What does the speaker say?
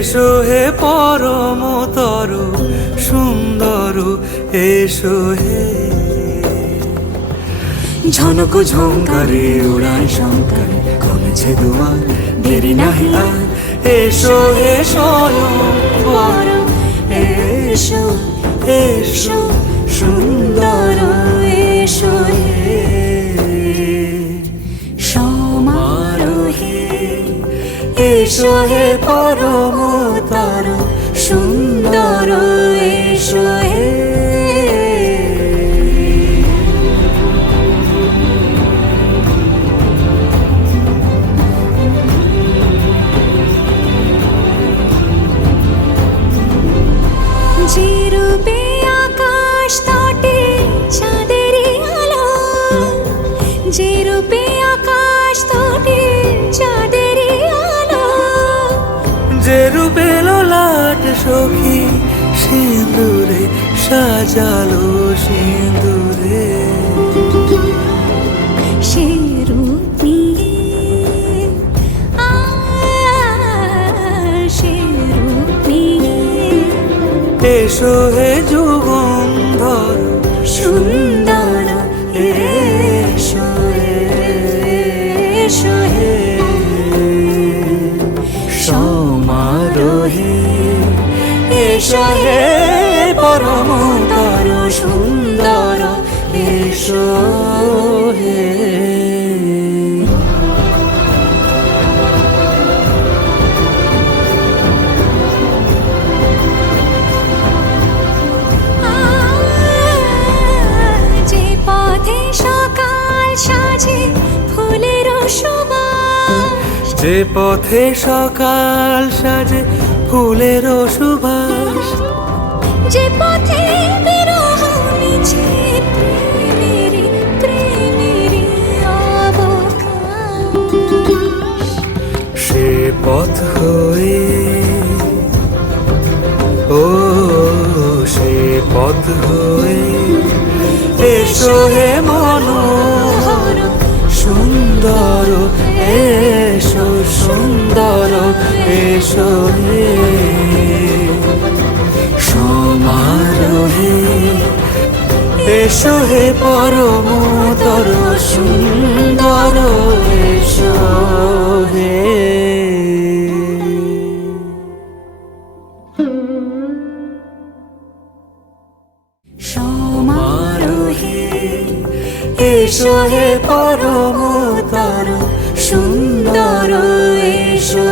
এসো হে পরমতর সুন্দর, এসো হে। ঝনক ঝঙ্কারে উড়ায় শঙ্কারে, কমেছে দুয়ার দেরি নাহি আর। এসো হে স্বয়ং বর, এসো এসো সুন্দর, এসো হে সমারোহে। এসো হে পরমতর সুন্দর, এসো হে। যে রূপে আকাশ তটে চাঁদেরই আলো, যে রূপে আকাশ তটে চাঁদেরই আলো, যে রূপে ললাট সখী সিঁদুরে সাজালো সিঁদুরে। সে রূপ নিয়ে সে রূপ নিয়ে এসো হে যুগন্ধর সুন্দর, এসো এসো হে সমারোহে। এসো হে পরমতর সুন্দর, এসো হে। যে পথে সকাল সাজে ফুলের সুবাস, যে পথে সকাল সাজে ফুলের সুবাস, যে পথে বিরহ মিছে প্রেমেরই প্রেমেরই অবকাশ, সে পথ হয়ে ও সে পথ হয়ে এসো হে মনোহর সুন্দর, এসো সুন্দর, এসো হে সমারোহে। এসো হে পরমতর সুন্দর, এসো হে সমারোহে। এসো হে পরমতর সুন্দর, এসো